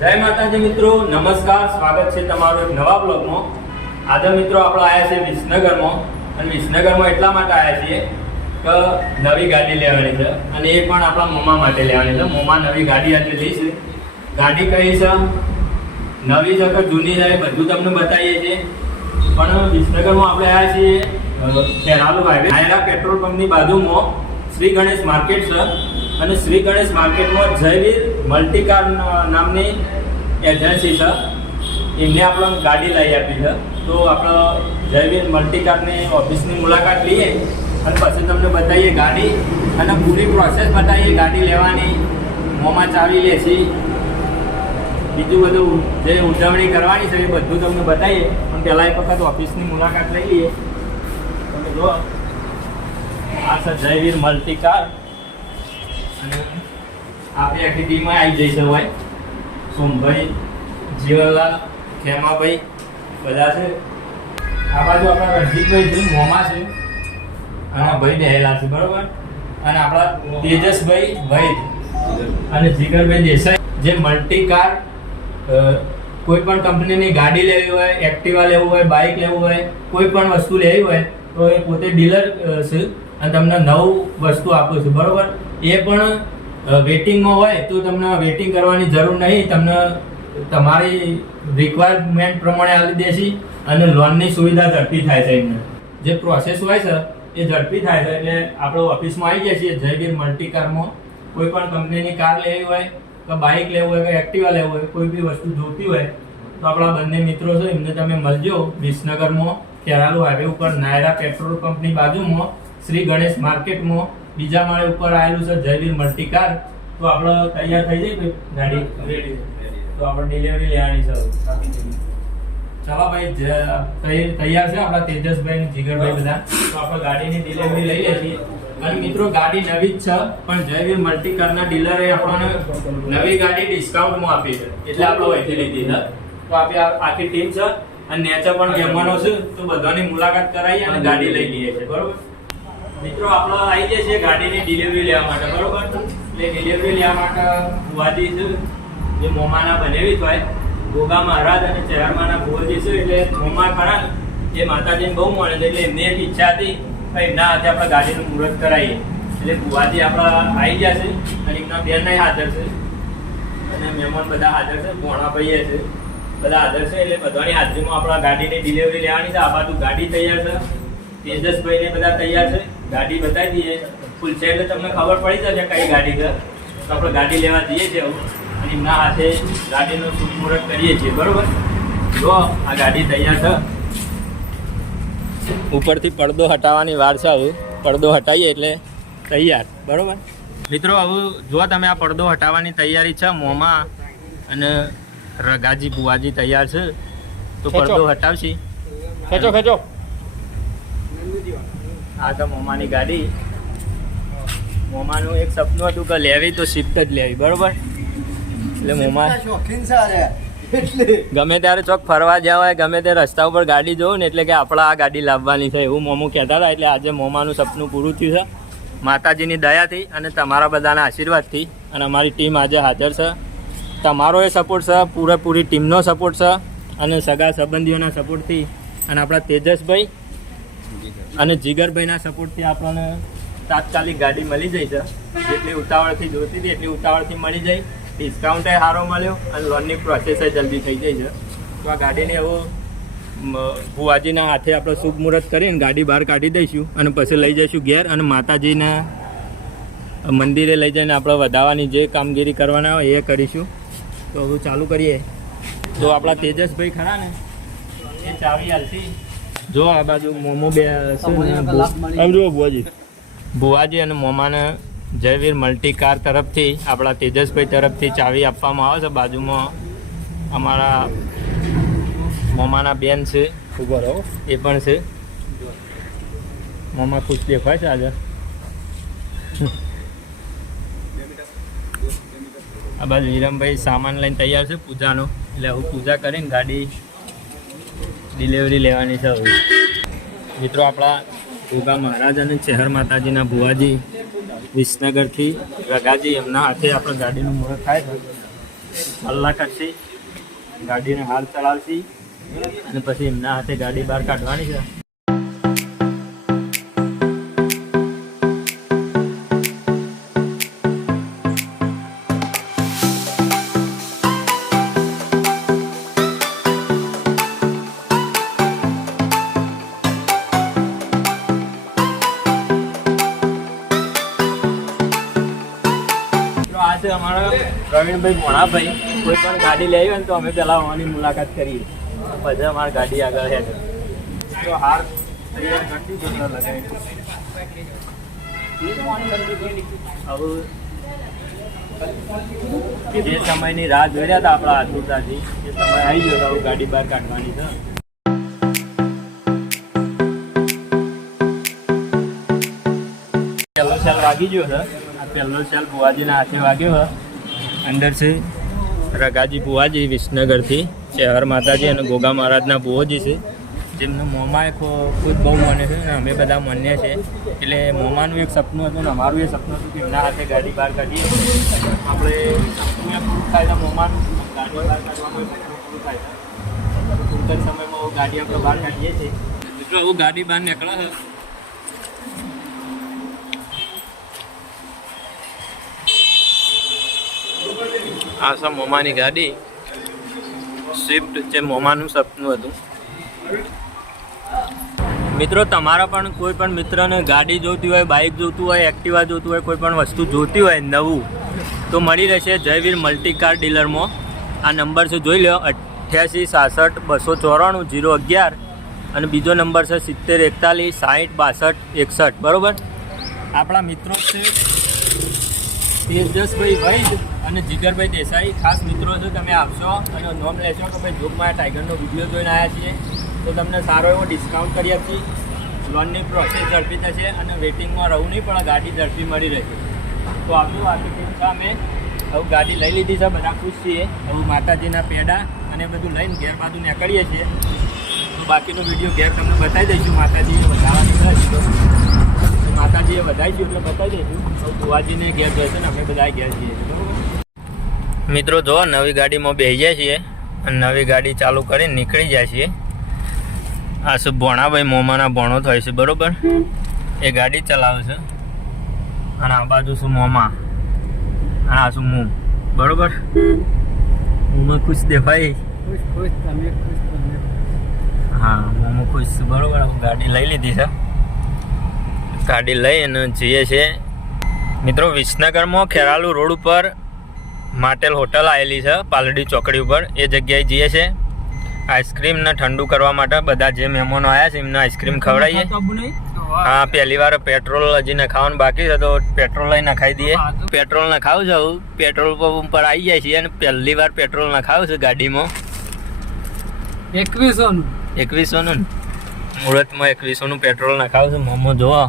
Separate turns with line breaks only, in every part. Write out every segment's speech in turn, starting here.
જય માતાજી મિત્રો, નમસ્કાર. સ્વાગત છે તમારું એક નવા બ્લોગમાં. આજે મિત્રો આપણે આવ્યા છે વિસનગરમાં. અને વિસનગરમાં એટલા માટે આવ્યા છીએ કે નવી ગાડી લેવાની છે અને એ પણ આપણા મોમા માટે લેવાની છે. મોમા નવી ગાડી આજે લઈશ ગાડી કઈ છે? નવી છે કે જૂની છે બધું તમને બતાવીએ છીએ. પણ વિસનગરમાં આપણે આવ્યા છીએ ખેરાલુ હાઈવે. નાયરા પેટ્રોલ પંપની બાજુમાં શ્રી ગણેશ માર્કેટ છે. અને શ્રી ગણેશ માર્કેટમાં જયવીર મલ્ટીકાર નામની એજન્સી છે. એમને આપણને ગાડી લઈ આપી છે. તો આપણે જયવીર મલ્ટીકારની ઓફિસની મુલાકાત લઈએ અને પછી તમને બતાવીએ ગાડી અને પૂરી પ્રોસેસ બતાવીએ ગાડી લેવાની, મોંમાં ચાવી લેશી બીજું બધું જે ઉજવણી કરવાની છે એ બધું તમને બતાવીએ. પણ પહેલાં એક વખત ઓફિસની મુલાકાત લઈ લઈએ. તમે જુઓ. આ છે જયવીર મલ્ટીકાર આપણી આખી ટીમ આવી જઈ છે હોય સોમભાઈ, જીવનલાલ, ખેમાભાઈ, બધા છે. આ બાજુ આપણા રણજીતભાઈ છે, મોમા છે. અને ભાઈ બેહેલા છે, બરોબર? અને આપણા તેજસભાઈ વૈદ. અને જીગરભાઈ દેસાઈ. જે મલ્ટી કાર કોઈ પણ કંપનીની ગાડી લેવી હોય એક્ટિવા લેવું હોય બાઇક લેવું હોય, કોઈ પણ વસ્તુ લેવી હોય, તો એ પોતે ડીલર છે અને તમને નવું વસ્તુ આપું છું, બરોબર? એ પણ વેટિંગમાં હોય તો તમને વેટિંગ કરવાની જરૂર નહીં. તમને તમારી રિક્વાયરમેન્ટ પ્રમાણે આપી દેશી અને લોનની સુવિધા ઝડપી થાય છે એમને. જે પ્રોસેસ હોય છે, એ ઝડપી થાય છે. એટલે આપણે ઓફિસમાં આવી જઈએ છીએ જયવીર મલ્ટી કારમાં કોઈ પણ કંપનીની કાર લેવી હોય, કે બાઇક લેવું હોય, કે એક્ટિવા લેવું હોય, કોઈ બી વસ્તુ જોતી હોય, તો આપણા બંને મિત્રો છે, એમને તમે મળજો વિસનગરમાં, ખેરાલુ હાઈવે ઉપર નાયરા પેટ્રોલ પંપની બાજુમાં, શ્રી ગણેશ માર્કેટમાં. બીજા માળે ઉપર આવેલું છે જયવીર મલ્ટી કાર તો આપણે તૈયાર થઈ જાય ગાડી? રેડી તો આપણે ડિલિવરી લેવાની છે. ચાલો ભાઈ તૈયાર છે આપણા તેજસભાઈ ને જીગરભાઈ બધા. તો આપણે ગાડીની ડિલિવરી લઈ લઈએ અને મિત્રો ગાડી નવી જ છે પણ જયવીર મલ્ટી કારના ડીલરે આપણને નવી ગાડી ડિસ્કાઉન્ટમાં આપી છે. એટલે આપણે વહેતી લીધી છે. તો આપી આખી ટીમ છે. અને નેચર પણ મહેમાનો છે. તો બધાની મુલાકાત કરાવી અને ગાડી લઈ લઈએ છીએ. બરોબર? મિત્રો, આપણે આવી જાય છે ગાડીની ડિલિવરી લેવા માટે, બરોબર? એટલે ડિલિવરી લેવા માટે ભુવાજી છે જે મોમાના બનેવી જ હોય ગોગા મહારાજ અને ચહેરમાના ભુવાજી છે, એટલે મોમા ખરા એ માતાજીને બહુ મળે છે, એટલે એમને એક ઈચ્છા હતી કે ના હાથે આપણે ગાડીનું મુહૂર્ત કરાવીએ. એટલે ભુવાજી આપણા આવી ગયા છે અને એમના બેન નહીં હાજર છે. અને મહેમાન બધા હાજર છે ભોણા ભાઈએ છે. બધા હાજર છે, એટલે બધાની હાજરીમાં આપણા ગાડીની ડિલિવરી લેવાની છે. આ બાજુ ગાડી તૈયાર છે. તેજસભાઈને બધા તૈયાર છે. ગાડી બતાવી દઈએ. ફૂલ છે એટલે તમને ખબર પડી જશે કઈ ગાડી છે. તો આપણે ગાડી લેવા જઈએ છીએ અને એમના હાથે ગાડીનું શુભ મુહૂર્ત કરીએ છીએ. બરોબર? જો આ ગાડી તૈયાર છે. ઉપરથી પડદો હટાવવાની વાર છે હવે. પડદો હટાવીએ એટલે તૈયાર. બરોબર? મિત્રો હવે જો તમે આ પડદો હટાવવાની તૈયારી છે મોંમાં અને રગાજી બુવાજી તૈયાર છે તો પડદો હટાવશી.
ખેંચો ખેંચો.
આ તો મોમાની ગાડી. મોમાનું એક સપનું હતું કે લેવી તો શિફ્ટ જ લેવી બરોબર? એટલે મોમા
શોખીન સારે એટલે
ગમે ત્યારે ચોક ફરવા જવાય હોય ગમે તે રસ્તા ઉપર ગાડી જોઉં ને એટલે કે આપણે આ ગાડી લાવવાની છે એવું મોમું કહેતા હતા. એટલે આજે મોમાનું સપનું પૂરું થયું છે. માતાજીની દયાથી અને તમારા બધાના આશીર્વાદથી અને અમારી ટીમ આજે હાજર છે. તમારો એ સપોર્ટ છે પૂરેપૂરી ટીમનો સપોર્ટ છે અને સગા સંબંધીઓના સપોર્ટથી અને આપણા તેજસભાઈ અને જીગરભાઈના સપોર્ટથી આપણને તાત્કાલિક ગાડી મળી જાય છે. જેટલી ઉતાવળથી જોઈતી હતી એટલી ઉતાવળથી મળી જાય. ડિસ્કાઉન્ટ સારો મળ્યો અને લોનની પ્રોસેસ જલ્દી થઈ જાય છે. તો આ ગાડીને એવું ભુવાજીના હાથે આપણે શુભ મુહૂર્ત કરીને ગાડી બહાર કાઢી દઈશું અને પછી લઈ જઈશું ઘેર અને માતાજીને મંદિરે લઈ જઈને આપણે વધારવાની જે કામગીરી કરવાના હોય એ કરીશું. તો હવે ચાલુ કરીએ. તો આપણા તેજસભાઈ ખરા ને, એ ચાવી હાલતી જો આ બાજુ મોમો બે છે જુઓ ભુવાજી. ભુવાજી અને મોમાને જયવીર મલ્ટી કાર તરફથી આપણા તેજસભાઈ તરફથી ચાવી આપવામાં આવે છે. બાજુમાં અમારા મોમાના બેન છે.
ઊભા રહો.
એ પણ છે. મોમા ખુશ દેખાય છે આજે. આ બાજુ વિરમભાઈ સામાન લઈને તૈયાર છે પૂજાનો. એટલે હું પૂજા કરીને ગાડી ડિલિવરી લેવાની છે મિત્રો, આપણા ગોગા મહારાજ અને ચહેર માતાજીના ભુવાજી, વિસનગરથી રગાજી, એમના હાથે આપણે ગાડીનું મુહૂર્ત થાય છે. હલ્લા કરશે ગાડીને હાલ ચલાવશી અને પછી એમના હાથે ગાડી બહાર કાઢવાની છે. આ છે અમારા પ્રવીણભાઈ મોણાભાઈ કોઈ પણ ગાડી લેવી હોય ને તો અમે પહેલાં આવવાની મુલાકાત કરીએ. પછી અમારી ગાડી આગળ છે તો હાર તૈયાર લગાવી. જે સમયની રાહ જોઈ રહ્યા હતા આપણા આતુરતાથી એ સમય આવી ગયો તો હવે ગાડી બહાર કાઢવાની છે. ચાલો ચાલ વાગી ગયો છે. પહેલો સેલ બુવાજીના હાથે વાગ્યો અંદર છે રગાજી બુવાજી વિસનગરથી, શહેર માતાજી અને ગોગા મહારાજના ભુવોજી છે, જેમનું મોમાં ખુદ બહુ મને છે અને અમે બધા માન્ય છે. એટલે મોમાનું એક સપનું હતું ને અમારું એ સપનું હતું કે એમના હાથે ગાડી બહાર કાઢીએ. આપણે થાય તો મોમાનું ગાડી બહાર કાઢવામાં પૂરું ટૂંક જ સમયમાં ગાડી આપણે બહાર કાઢીએ છીએ. મિત્રો હું ગાડી બહાર નીકળે છે. આ છે મોમાની ગાડી સ્વિફ્ટ જે મોમાનું સપનું હતું. મિત્રો, તમારા પણ કોઈ પણ મિત્રને ગાડી જોતી હોય બાઇક જોતું હોય એક્ટિવા જોતું હોય, કોઈ પણ વસ્તુ જોતી હોય નવું, તો મળી રહેશે જયવીર મલ્ટી કાર ડીલરમાં આ નંબર છે, જોઈ લો અઠ્યાસી, સાસઠ, બસો ચોરાણું, જીરો અગિયાર. અને બીજો નંબર છે, સિત્તેર, એકતાલીસ સાઠ બાસઠ, એકસઠ. બરાબર? આપણા મિત્રો છે, તેજસભાઈ વૈદ અને જીગરભાઈ દેસાઈ, ખાસ મિત્રો છે તમે આવશો અને નોમ લેશો કે ભાઈ જોગમાં ટાઈગરનો વીડિયો જોઈને આવ્યા છીએ, તો તમને સારો એવો ડિસ્કાઉન્ટ કરી આપીશ લોનની પ્રોસેસ ઝડપી થશે અને વેટિંગમાં રહું નહીં, પણ ગાડી ઝડપી મળી રહેશે. તો આપણું આટલી ટીમ અમે હવે ગાડી લઈ લીધી છે બધા ખુશ છીએ. હવે માતાજીના પેડા અને બધું લઈને ઘેર બાજુ નીકળીએ છીએ. તો બાકીનો વીડિયો ઘેર તમને બતાવી દઈશું, માતાજીએ વધારવાની માતાજીએ વધારી એટલે બતાવી દઈશું. હવે બુવાજીને ઘેર જશે ને, અમે બધા ઘેર છીએ મિત્રો જો નવી ગાડીમાં બેસી જાય છીએ અને નવી ગાડી ચાલુ કરીને નીકળી જાય છીએ. આ શું ભોણાભાઈ મોમાના ભોણો થાય છે બરાબર? એ ગાડી ચલાવે છે. અને આ બાજુ શું મોમા? અને આ શું મું? બરાબર? મુમાં ખુશ દેખાય? હા મોમો ખુશ છે બરાબર? ગાડી લઈ લીધી છે. ગાડી લઈ અને જઈએ છીએ. મિત્રો વિસનગરમાં ખેરાલુ રોડ ઉપર માટેલ હોટલ આવેલી છે પાલડી ચોકડી ઉપર. એ જગ્યાએ જઈએ છીએ. આઈસ્ક્રીમ ને ઠંડુ કરવા માટે બધા જે મહેમાનો આવ્યા છે એમને આઈસ્ક્રીમ ખવડાવીએ. હા પહેલી વાર પેટ્રોલ હજી નખાવાનું બાકી છે તો પેટ્રોલ લઈ નખાઈ દઈએ. પેટ્રોલ નખાવું છે પેટ્રોલ પંપ ઉપર આવી જાય છીએ અને પહેલી વાર પેટ્રોલ નખાવું છે ગાડીમાં.
એકવીસો નું
એકવીસોનું ને. મુહૂર્તમાં એકવીસોનું પેટ્રોલ નખાવું છું. મોમો જોવા.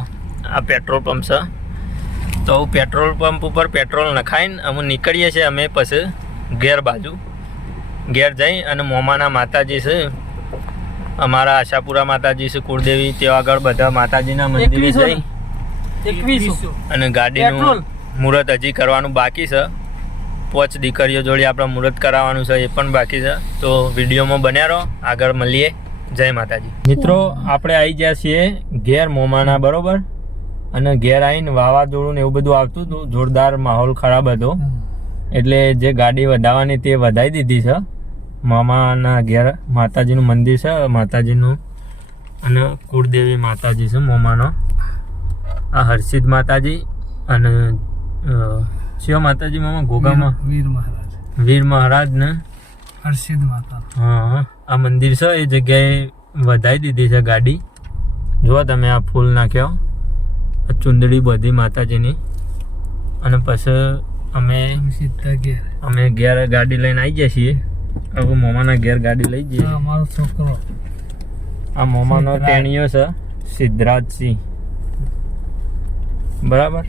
આ પેટ્રોલ પંપ છે. તો પેટ્રોલ પંપ ઉપર પેટ્રોલ નખાઈને અમે નીકળીએ છીએ અમે પછી ઘેર બાજુ. ઘેર જઈ અને મોમાના માતાજી છે અમારા આશાપુરા માતાજી છે કુળદેવી ત્યાં આગળ બધા માતાજીના મંદિરે જઈ. અને ગાડીનું મુહૂર્ત હજી કરવાનું બાકી છે. પોચ દીકરીઓ જોડે આપણે મુહૂર્ત કરાવવાનું છે એ પણ બાકી છે. તો વિડીયોમાં બન્યા રહો. આગળ મળીએ. જય માતાજી. મિત્રો આપણે આવી ગયા છીએ ઘેર મોમાના બરોબર? અને ઘેર આવીને વાવાઝોડું ને એવું બધું આવતું હતું. જોરદાર માહોલ ખરાબ હતો. એટલે જે ગાડી વધારવાની તે વધાવી દીધી છે. મામાના ઘેર માતાજીનું મંદિર છે. માતાજીનું અને કુળદેવી માતાજી છે મોમાનો. આ હર્ષિદ માતાજી અને શિવ માતાજી મામા ગોગામાં
વીર મહારાજ.
વીર મહારાજ ને?
હર્ષિદ માતા.
હા આ મંદિર છે. એ જગ્યાએ વધારી દીધી છે ગાડી. જુઓ તમે આ ફૂલ નાખ્યો. ચુંદડી બધી માતાજીની. અને પછી અમે
સીધા ઘેર.
અમે ઘેર ગાડી લઈને આવી જઈએ છીએ. હવે મોમાના ઘેર ગાડી લઈ જઈએ
અમારો છોકરો.
આ મોમાનો
ટેણીઓ
ટેણીયો છે. સિદ્ધરાજસિંહ. બરાબર?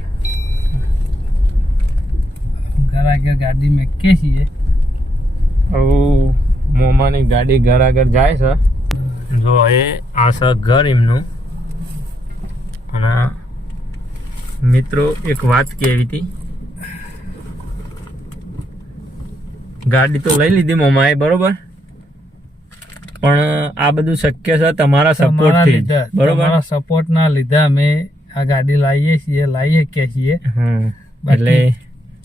ઘર આગળ ગાડી મેકીએ છીએ.
હવે મોમાની ગાડી ઘર આગળ જાય છે. જો એ આ છે ઘર એમનું. અને મિત્રો એક વાત કહેવી હતી. ગાડી તો લઈ લીધી મોમાએ બરોબર? પણ આ બધું શક્ય છે તમારા
સપોર્ટ
સપોર્ટથી બરોબર?
તમારા સપોર્ટ ના લીધા અમે આ ગાડી લાવીએ છીએ લાવી શકીએ છીએ.
એટલે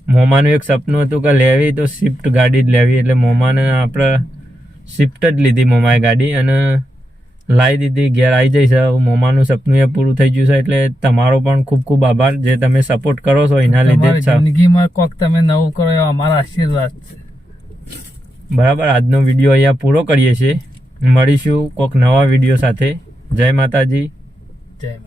મોમાનું એક સપનું હતું કે લેવી તો સ્વિફ્ટ ગાડી જ લેવી એટલે મોમાને આપણે સ્વિફ્ટ જ લીધી મોમાએ ગાડી અને લાવી દીધી ઘેર આવી જઈ છે મોમાનું સપનું એ પૂરું થઈ ગયું છે એટલે તમારો પણ ખૂબ ખૂબ આભાર જે તમે સપોર્ટ કરો છો એના લીધે
જિંદગીમાં કોક તમે નવું કરો એવો અમારા આશીર્વાદ છે.
બરાબર આજનો વીડિયો અહીંયા પૂરો કરીએ છીએ. મળીશું કોઈક નવા વીડિયો સાથે. જય માતાજી.
જય